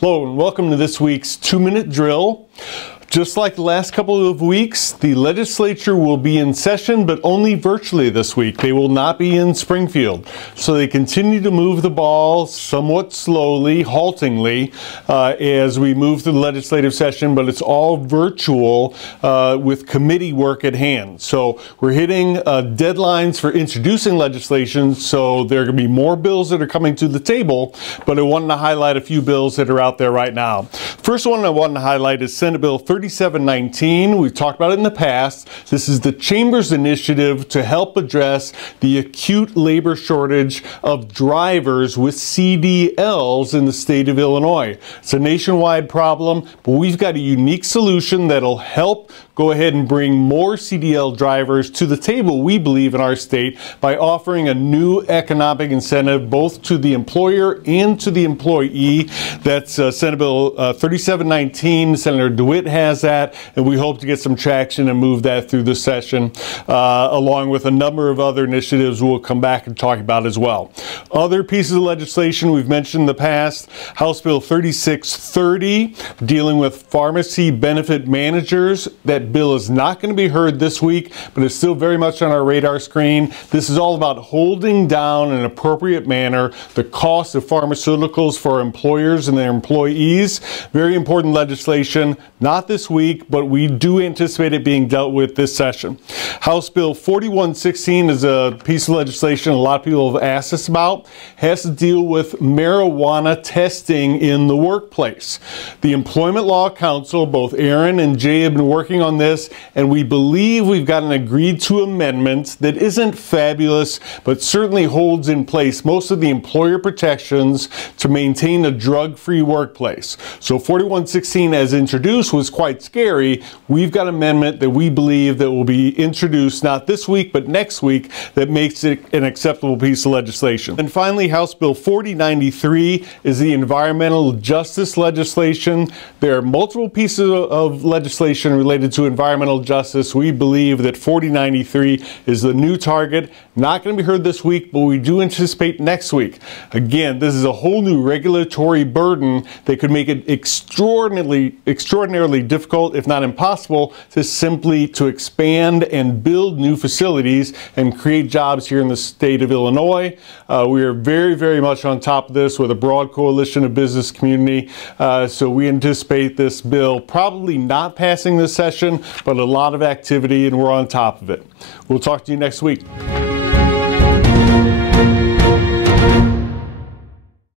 Hello and welcome to this week's 2-minute drill. Just like the last couple of weeks, the legislature will be in session, but only virtually this week. They will not be in Springfield. So they continue to move the ball somewhat slowly, haltingly, as we move through the legislative session, but it's all virtual with committee work at hand. So we're hitting deadlines for introducing legislation, so there are going to be more bills that are coming to the table, but I wanted to highlight a few bills that are out there right now. First one I wanted to highlight is Senate Bill 3719. We've talked about it in the past. This is the Chamber's initiative to help address the acute labor shortage of drivers with CDLs in the state of Illinois. It's a nationwide problem, but we've got a unique solution that'll help go ahead and bring more CDL drivers to the table, we believe, in our state by offering a new economic incentive both to the employer and to the employee. That's Senate Bill 3719. Senator DeWitt has that, and we hope to get some traction and move that through the session, along with a number of other initiatives we'll come back and talk about as well. Other pieces of legislation we've mentioned in the past: House Bill 3630, dealing with pharmacy benefit managers. That bill is not going to be heard this week, but it's still very much on our radar screen. This is all about holding down in an appropriate manner the cost of pharmaceuticals for employers and their employees. Very important legislation. Not this week, but we do anticipate it being dealt with this session. House Bill 4116 is a piece of legislation a lot of people have asked us about. It has to deal with marijuana testing in the workplace. The Employment Law Council, both Aaron and Jay, have been working on this, and we believe we've got an agreed to amendment that isn't fabulous, but certainly holds in place most of the employer protections to maintain a drug-free workplace. So 4116, as introduced, was quite scary. We've got an amendment that we believe that will be introduced not this week but next week that makes it an acceptable piece of legislation. And finally, House Bill 4093 is the environmental justice legislation. There are multiple pieces of legislation related to environmental justice. We believe that 4093 is the new target. Not going to be heard this week, but we do anticipate next week. Again, this is a whole new regulatory burden that could make it extraordinarily difficult, if not impossible, to expand and build new facilities and create jobs here in the state of Illinois. We are very, very much on top of this with a broad coalition of business community. So we anticipate this bill probably not passing this session, but a lot of activity, and we're on top of it. We'll talk to you next week.